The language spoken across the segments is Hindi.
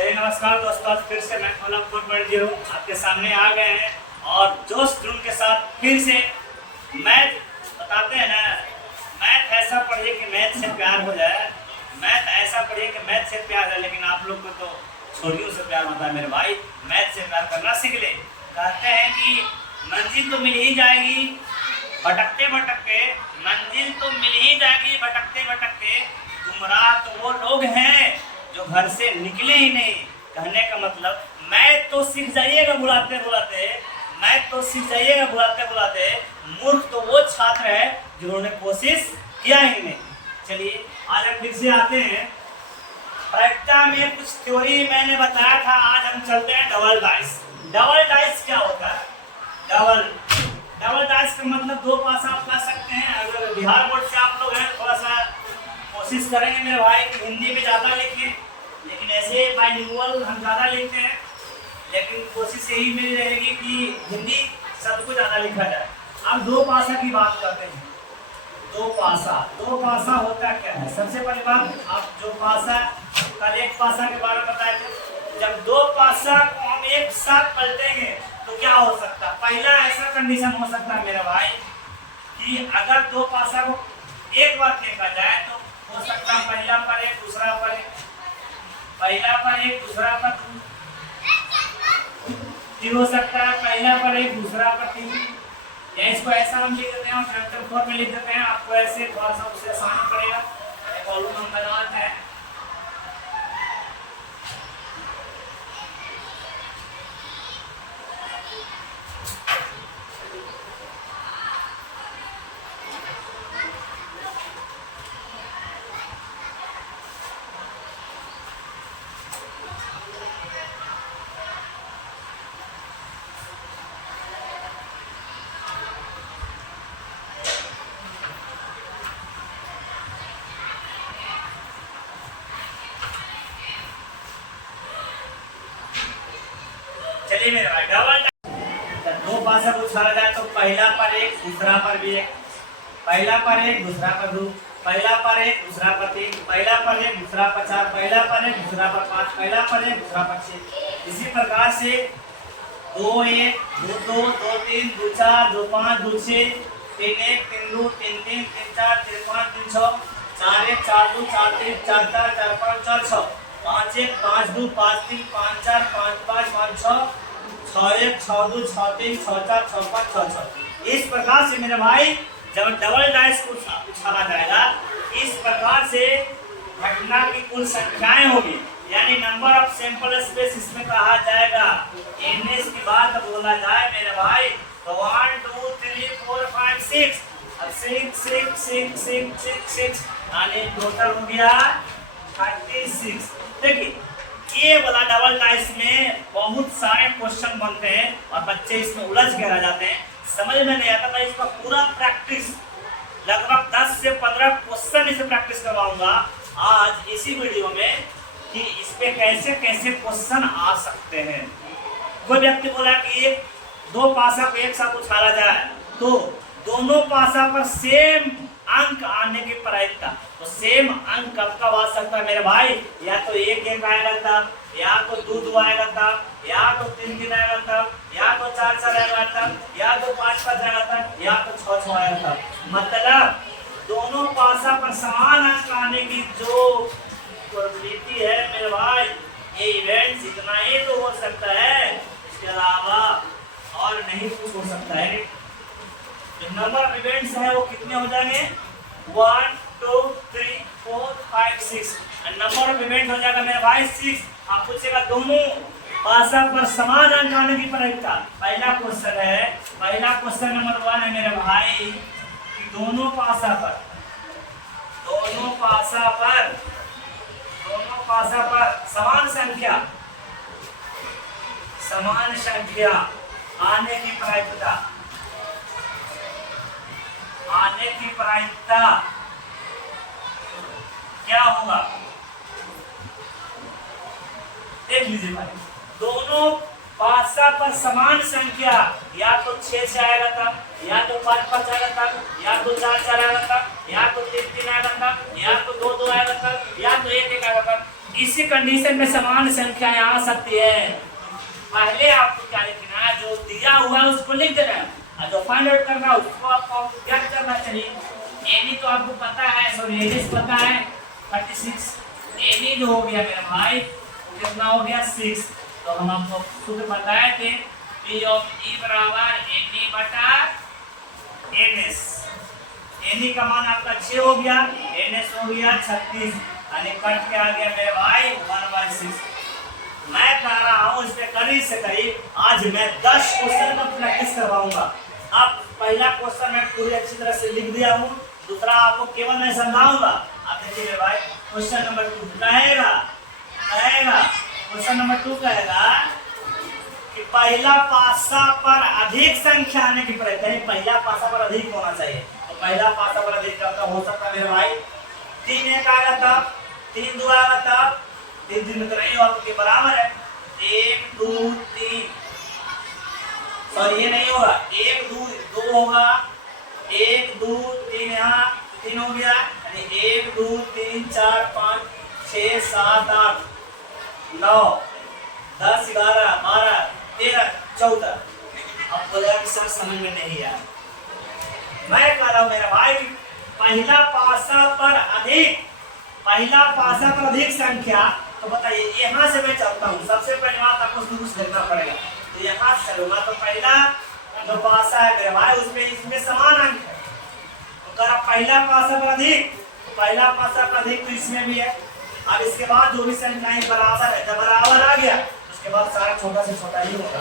चलिए नमस्कार दोस्तों, फिर से मैं खोला 4.0 आपके सामने आ गए हैं और जोश जुनून के साथ फिर से मैथ बताते हैं ना। मैथ ऐसा पढ़िए कि मैथ से प्यार हो जाए, मैथ ऐसा पढ़िए कि मैथ से प्यार है। लेकिन आप लोग को तो छोरियों से प्यार होता है मेरे भाई, मैथ से प्यार करना सीख ले। कहते हैं कि मंजिल तो मिल ही जाएगी भटकते भटकते, मंजिल तो मिल ही जाएगी भटकते भटकते, गुमराह तो वो लोग हैं जो घर से निकले ही नहीं। कहने का मतलब मैथ तो सीख जाइएगा बुलाते बुलाते, मैथ तो सीख जाइएगा बुलाते बुलाते, मूर्ख तो वो छात्र है जिन्होंने कोशिश किया ही नहीं। चलिए आज हम फिर से आते हैं। प्रायिकता में कुछ थ्योरी मैंने बताया था, आज हम चलते हैं डबल डाइस। डबल डाइस क्या होता है? डबल डाइस का मतलब दो पासा आप ला सकते हैं। अगर बिहार बोर्ड से आप लोग हैं थोड़ा सा कोशिश करेंगे मेरे भाई कि हिंदी में ज़्यादा लिखें, लेकिन ऐसे बाइलिंगुअल हम ज़्यादा लिखते हैं, लेकिन कोशिश यही मेरी रहेगी कि हिंदी शब्द को ज़्यादा लिखा जाए। अब दो पासा की बात करते हैं। दो पासा होता क्या है? सबसे पहली बात, आप दो पासा कल एक पासा के बारे में बताए थे। जब दो पासा को हम एक साथ पलटेंगे तो क्या हो सकता है? पहला ऐसा कंडीशन हो सकता है मेरे भाई कि अगर दो पासा को एक बार फेंका जाए तो हो सकता है पहला पर एक दूसरा पर एक, पहला पर एक दूसरा पर तीन हो सकता है, पहला पर एक दूसरा पर तीन। या इसको ऐसा हम लिख देते हैं, फैक्टर फॉर्म में लिख देते हैं। आपको ऐसे थोड़ा सा उससे आसान पड़ेगा। कॉलम हम बनाते हैं। चलिए मेरे भाई, डबल दो पासा को छाड़ा जाए तो पहला पर एक दूसरा पर भी एक, पहला पर एक दूसरा पर दो, पहला पर एक दूसरा पर तीन, पहला पर एक दूसरा पर चार, पहला पर एक दूसरा पर पाँच, पहला पर एक दूसरा पर छह। इसी प्रकार से दो एक, दो दो, दो तीन, दो चार, दो पाँच, दो छः, तीन एक, तीन दो, तीन तीन, तीन चार, तीन पाँच, तीन छः, चार एक, चार दो, चार तीन, चार चार, चार पाँच, चार छः, पाँच एक, पाँच दो, पाँच तीन, पाँच चार, पाँच पाँच, पाँच छः, छः एक, छः दो, छः तीन, छः चार, छः पाँच, छः छः। इस प्रकार से मेरे भाई जब डबल डाइस को उछाला जाएगा, इस प्रकार से घटना की कुल संख्याएं होगी, यानी नंबर ऑफ सैंपल स्पेस इसमें कहा जाएगा। एनएस की बात बोला जाए मेरे भाई तो 1 2 3 4 5 6, अब 6 6 6 6 6 6 यानी टोटल हो गया 36। देखिए ये वाला डबल डाइस में बहुत सारे क्वेश्चन बनते हैं और बच्चे इसमें उलझ के रह जाते हैं, समझ में नहीं आता। मैं इसका पूरा प्रैक्टिस लगभग 10 से 15 क्वेश्चन इसे प्रैक्टिस करवाऊंगा आज इसी वीडियो में कि इस पे कैसे कैसे क्वेश्चन आ सकते हैं। कोई व्यक्ति बोला कि एक दो पासा को एक साथ उछाला जाए तो दोनों पासा पर सेम अंक आने की प्रायिकता, तो सेम अंक कब कब आ सकता है मेरे भाई? या तो एक एक आएगा तब, या तो दो दो आएगा तब, या तो तीन तीन आएगा तब, या तो चार चार आएगा तब, या तो पाँच पाँच आएगा तब, या तो छः छः आएगा तब। मतलब दोनों पासा पर समान अंक आने की जो प्रोबेबिलिटी है मेरे भाई, ये इवेंट्स इतना ही तो हो सकता है, इसके अलावा और नहीं कुछ हो सकता है। जो नंबर ऑफ इवेंट्स है वो कितने हो जाएंगे? 1 2 3 4 5 6। नंबर ऑफ इवेंट हो जाएगा मेरे भाई 6। आप पूछेगा दोनों पासा पर समान अंक आने की प्रायिकता। पहला क्वेश्चन है, पहला क्वेश्चन नंबर 1 है मेरे भाई कि दोनों पासा पर समान संख्या आने की प्रायिकता क्या होगा? देख लीजिए भाई, दोनों पासा पर समान संख्या या तो 6 से आएगा तब, या तो 5 5 आएगा तब, या तो 4 4 आएगा तब, या तो 3 3 आएगा तब, या तो 2 2 आएगा तब, या तो 1 1 आएगा तब। इसी कंडीशन में समान संख्याएं आ सकती है। पहले आपको क्या लिखना है, जो दिया हुआ है उसको लिख देना है, और जो फाइंड आउट करना है उसको आपको ज्ञात करना चाहिए। एनी तो आपको पता है, सॉरी एनी पता है 36। एनी जो हो गया मेरा भाई कितना हो गया 6। तो हम आपको सूत्र बताए थे P ऑफ E बराबर एनी बटा एनएस। एनी का मान आपका 6 हो गया, एनएस हो गया 36, यानी कट के आ गया मेरे भाई 1/6। मैं कह रहा हूं इस पे करीब से करीब आज मैं 10 क्वेश्चन का प्रैक्टिस करवाऊंगा। अब पहला क्वेश्चन मैं पूरी अच्छी तरह से लिख दिया हूं, दूसरा आपको केवल मैं समझाऊंगा। आप देखिए मेरे भाई क्वेश्चन नंबर 2 कहेगा क्वेश्चन नंबर 2 कहेगा कि पहला पासा पर अधिक संख्या आने की प्रयत्न है। पहला पासा पर अधिक होना चाहिए, तो पहला पासा पर अधिक कब हो सकता है मेरे भाई 3 1 आएगा तब, 3 2 आएगा तब, 3 3 तो नहीं आपके बराबर है 1 2 3। सॉरी ये नहीं होगा, 1 2 2 होगा, 1 2 3 यहाँ 3 हो गया, यानी 1 2 3 4 5 6 7 8 9 10 11 12 13 14। अब बोला कि सर समझ में नहीं आया। मैं कह रहा हूं मेरा भाई पहला पासा पर अधिक संख्या, तो बताइए यहां से मैं चलता हूं, सबसे पहले बात आपको शुरू से देखना पड़ेगा। तो यहां से चलूंगा तो पहला जो पासा है मेरे भाई उसमें इसमें समान अंक है, तो अगर पहला पासा पर अधिक, तो पहला पासा पर अधिक तो इसमें भी है। अब इसके बाद जो भी संख्याएं बराबर है, जब बराबर आ गया उसके बाद सारा छोटा से छोटा ही होगा।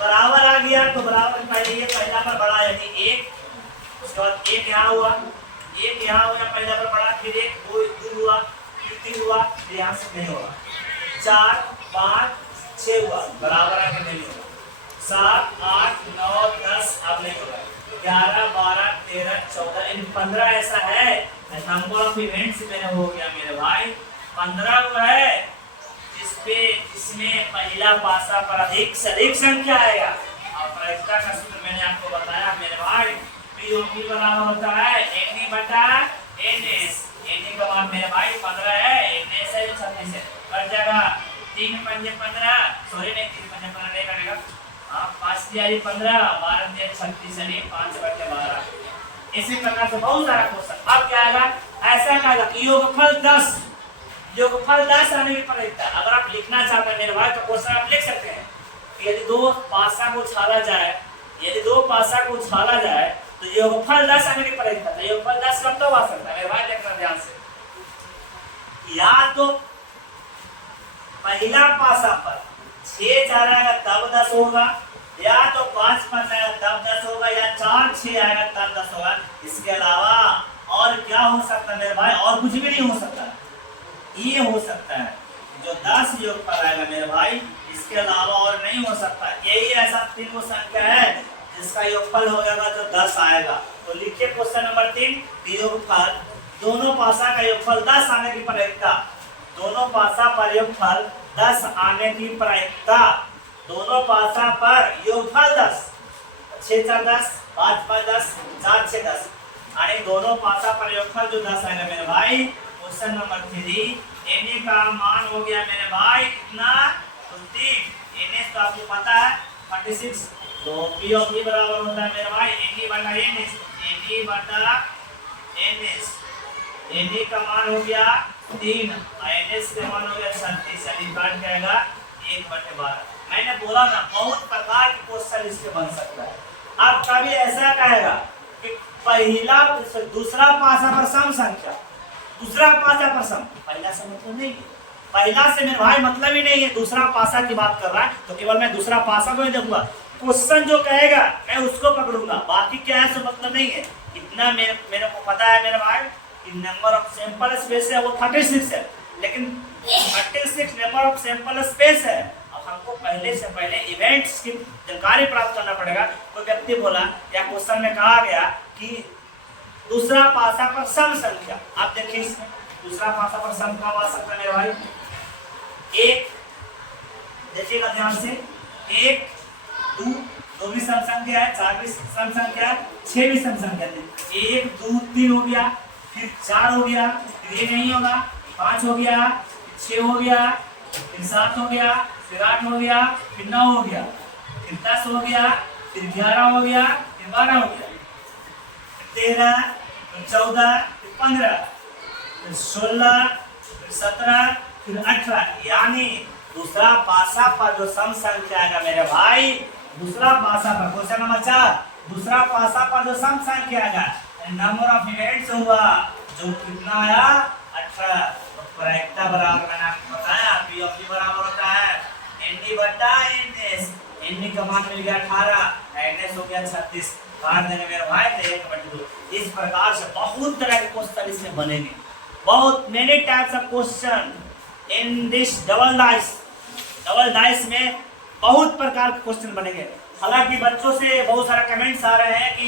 बराबर आ गया तो बराबर पहले ये पहला पर बड़ा यानी 1, उसके बाद 1 यहाँ हुआ, 1 यहाँ हुआ पहला पर बड़ा, फिर 1 2 हुआ, फिर 3 हुआ, फिर यहाँ से नहीं होगा, 4 5 6 हुआ, बराबर आके नहीं होगा, 7 8 9 10 अब नहीं होगा, 11 12 13 14 इन 15 ऐसा है नंबर ऑफ इवेंट्स मेरा हो गया मेरे भाई 15 वो है इसमें पहला पासा पर अधिक से अधिक संख्या आएगा। और प्रायिकता का सूत्र मैंने आपको बताया मेरे भाई P ऑफ E बराबर होता है एनी बटा एनएस। एनी का मान मेरे भाई 15 है, एनएस है 36 है, हर जगह 3 पंजे 15, सॉरी नहीं 3 पंजे 15 नहीं करेगा, हां 5 तियारी 15 12 तियारी 36 यानी 5 बटे 12। इसी प्रकार से बहुत सारा क्वेश्चन। अब क्या आएगा, ऐसा कहेगा कि योगफल 10 आने की प्रयत्न। अगर आप लिखना चाहते हैं मेरे भाई तो क्वेश्चन आप लिख सकते हैं कि यदि दो पासा को उछाला जाए तो योगफल 10 आने की प्रयत्न। तो योगफल 10 कब तक आ सकता है मेरे भाई, देखना ध्यान से। या तो पहला पासा पर 6 4 आएगा तब 10 होगा, या तो 5 5 आएगा तब 10 होगा, या 4 6 आएगा तब 10 होगा। इसके अलावा और क्या हो सकता है मेरे भाई, और कुछ भी नहीं हो सकता। ये हो सकता है जो 10 योगफल आएगा मेरे भाई, इसके अलावा और नहीं हो सकता। यही ऐसा 3 वो संख्या है जिसका योगफल हो जाएगा जो 10 आएगा। तो लिखिए क्वेश्चन नंबर 3 योगफल दोनों पासा का योगफल 10 आने की प्रायिकता। दोनों पासा पर योगफल 10 आने की प्रायिकता। दोनों पासा पर योगफल 10, 6 4 10 5 5 10 4 6 10 यानी दोनों पासा पर योगफल जो 10 आएगा मेरे भाई। क्वेश्चन नंबर 3 एनी का मान हो गया मेरे भाई कितना, तो 3। एनएस तो आपको पता है 36, तो P ऑफ E बराबर होता है मेरे भाई एनी बटा एनएस। एनी बटा एनएस, एनी का मान हो गया 3 और एनएस का मान हो गया 36, यानी काट जाएगा 1/12। मैंने बोला ना बहुत प्रकार के क्वेश्चन इसके बन सकता है। अब कभी ऐसा कहेगा कि पहला दूसरा पासा पर सम संख्या, दूसरा पासा पर सम, पहला से मतलब नहीं है, पहला से मेरे भाई मतलब ही नहीं है, दूसरा पासा की बात कर रहा है तो केवल मैं दूसरा पासा को ही देखूंगा। क्वेश्चन जो कहेगा मैं उसको पकड़ूंगा, बाकी क्या है सो मतलब नहीं है। इतना मेरे को पता है मेरे भाई कि नंबर ऑफ सैंपल स्पेस है वो 36 है, लेकिन 36 नंबर ऑफ सैंपल स्पेस है। अब हमको पहले से पहले इवेंट्स की जानकारी प्राप्त करना पड़ेगा। कोई व्यक्ति बोला या क्वेश्चन में कहा गया कि दूसरा पासा पर सम संख्या, आप देखिए इसमें दूसरा पासा पर सम कब आ सकता है मेरे भाई, 1 देखिएगा ध्यान से, 1 2 2 भी सम संख्या है, 4 भी सम संख्या है, 6 भी सम संख्या है। 1 2 3 हो गया, फिर 4 हो गया, फिर ये नहीं होगा, 5 हो गया, 6 हो गया, फिर 7 हो गया, फिर 8 हो गया, फिर 9 हो गया, फिर 10 हो गया, फिर 11 हो गया, फिर 12 हो गया, 13, फिर 14, फिर 15, फिर 16, फिर 17, फिर 18। यानी दूसरा पासा पर जो सम संख्या आएगा मेरे भाई, दूसरा पासा पर क्वेश्चन नंबर 4, दूसरा पासा पर जो सम संख्या आएगा, नंबर ऑफ इवेंट्स हुआ जो कितना आया 18। तो प्रायिकता बराबर मैंने आपको बताया पी ऑफ डी बराबर होता है एन बटा एन एन का मान मिल गया 18, एन हो गया 36, काट देंगे मेरे भाई तो 1/2। इस प्रकार से बहुत तरह के क्वेश्चन इसमें बनेंगे, बहुत many types of question in this double dice में बहुत प्रकार के क्वेश्चन बनेंगे। हालांकि बच्चों से बहुत सारा कमेंट्स आ रहे हैं कि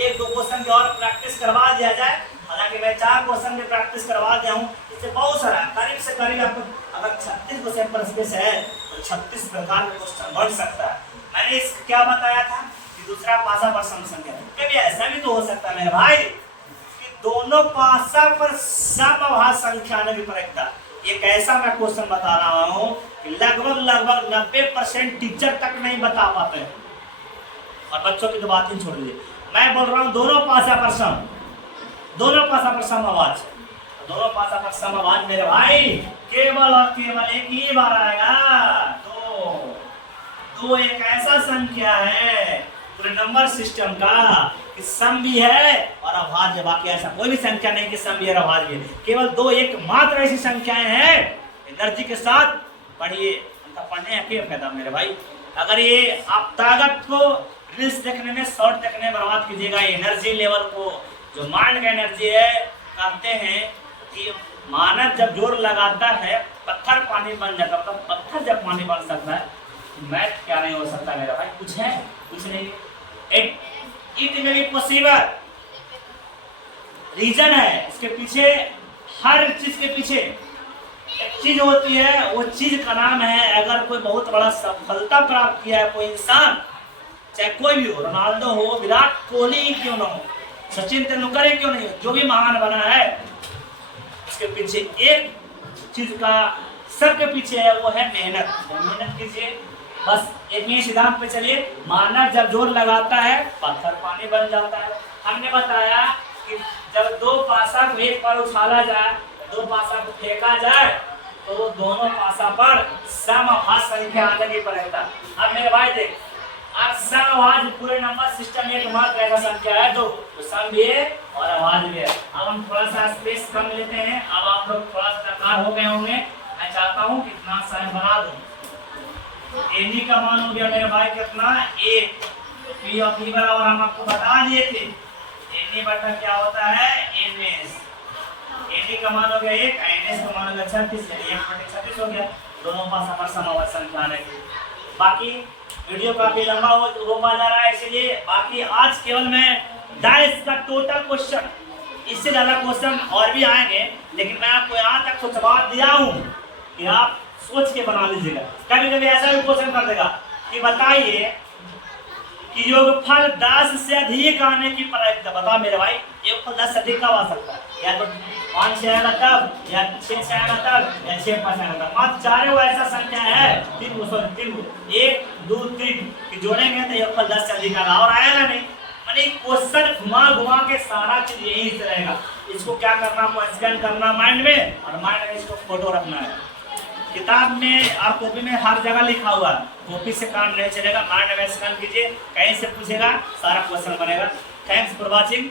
1-2 क्वेश्चन की और प्रैक्टिस करवा दिया जाए। हालांकि मैं 4 क्वेश्चन की प्रैक्टिस करवा दिया हूँ, इससे बहुत सारा करीब से करीब आपको अगर 36 क्वेश्चन पर स्पेस है तो 36 प्रकार के क्वेश्चन बन सकता है। मैंने इस क्या बताया था कि दूसरा पासा पर सम संख्या, कभी ऐसा भी तो हो सकता है मेरे भाई कि दोनों पासा पर समभाज संख्या ने भी प्रायिकता। एक ऐसा मैं क्वेश्चन बता रहा हूँ कि लगभग 90% टीचर तक नहीं बता पाते हैं, और बच्चों की तो बात ही छोड़ दीजिए। मैं बोल रहा हूँ दोनों पासा पर समभाज, दोनों पासा पर समभाज मेरे भाई केवल और केवल एक ही बार आएगा। दो एक ऐसा संख्या है पूरे नंबर सिस्टम का कि सम भी है और अभाज्य, बाकी ऐसा कोई भी संख्या नहीं कि सम भी है और अभाज्य भी है। केवल 2 एकमात्र ऐसी संख्याएं हैं। एनर्जी के साथ पढ़िए, उनका पढ़ने का क्या फायदा मेरे भाई। अगर ये आप ताकत को रील्स देखने में, शॉर्ट देखने में बर्बाद कीजिएगा, एनर्जी लेवल को जो माइंड का एनर्जी है, कहते हैं कि मानव जब जोर लगाता है पत्थर पानी बन जाता है। तो पत्थर जब पानी बन सकता है, मैथ क्या नहीं हो सकता मेरा भाई, कुछ है? कुछ नहीं। इट में भी पॉसिबल रीजन है इसके पीछे, हर चीज के पीछे एक चीज होती है, वो चीज का नाम है, अगर कोई बहुत बड़ा सफलता प्राप्त किया है कोई इंसान, चाहे कोई भी हो, रोनाल्डो हो, विराट कोहली क्यों ना हो, सचिन तेंदुलकर ही क्यों नहीं हो, जो भी महान बना है उसके पीछे एक चीज का सबके पीछे है, वो है मेहनत। मेहनत कीजिए, बस एक ही सिद्धांत पे चलिए। मानव जब जोर लगाता है पत्थर पानी बन जाता है। हमने बताया कि जब 2 पासा को एक बार उछाला जाए, 2 पासा को फेंका जाए, तो दोनों पासा पर समभाज संख्या आने की प्रायिकता। अब मेरे भाई देख, अब समभाज पूरे नंबर सिस्टम में एकमात्र ऐसा संख्या है तो सम भी है और अभाज्य भी है। अब हम थोड़ा सा स्पेस कम लेते हैं। अब आप लोग थोड़ा सा तैयार हो गए होंगे, मैं चाहता हूँ कितना साइन बना दूं। एनी का मान हो गया मेरे भाई कितना 1, तो पी ऑफ ई बराबर हम आपको बता दिए थे एनी बटा क्या होता है एनएस। एनी का मान हो गया 1, एनएस का मान हो गया 36, यानी 1/36 हो गया। दोनों पासा पर समभाज संख्या है। बाकी वीडियो काफी लंबा हो जा रहा है, इसलिए बाकी आज केवल मैं डाइस का टोटल क्वेश्चन, इससे ज्यादा क्वेश्चन और भी आएंगे, लेकिन मैं आपको यहाँ तक सोचवा दिया हूँ कि आप सोच के बना लीजिएगा। कभी कभी ऐसा भी क्वेश्चन कर देगा कि बताइए कि योगफल 10 से अधिक आने की प्रायिकता। बता मेरे भाई, योगफल 10 से अधिक कब आ सकता है? या तो 5 से आएगा तब, या 6 से आएगा तब, या 6 5 आएगा तब। मात्र 4 ऐसा संख्या है, 3 1 2 3 कि जोड़ेंगे तो योगफल 10 से अधिक आएगा, और आएगा नहीं। माने क्वेश्चन घुमा के सारा चीज यही से रहेगा। इसको क्या करना, आपको स्कैन करना माइंड में, और माइंड में इसको फोटो रखना है। किताब में और कॉपी में हर जगह लिखा हुआ है, कॉपी से काम नहीं चलेगा। माइंड में स्कैन कीजिए, कहीं से पूछेगा, सारा क्वेश्चन बनेगा। Thanks for watching.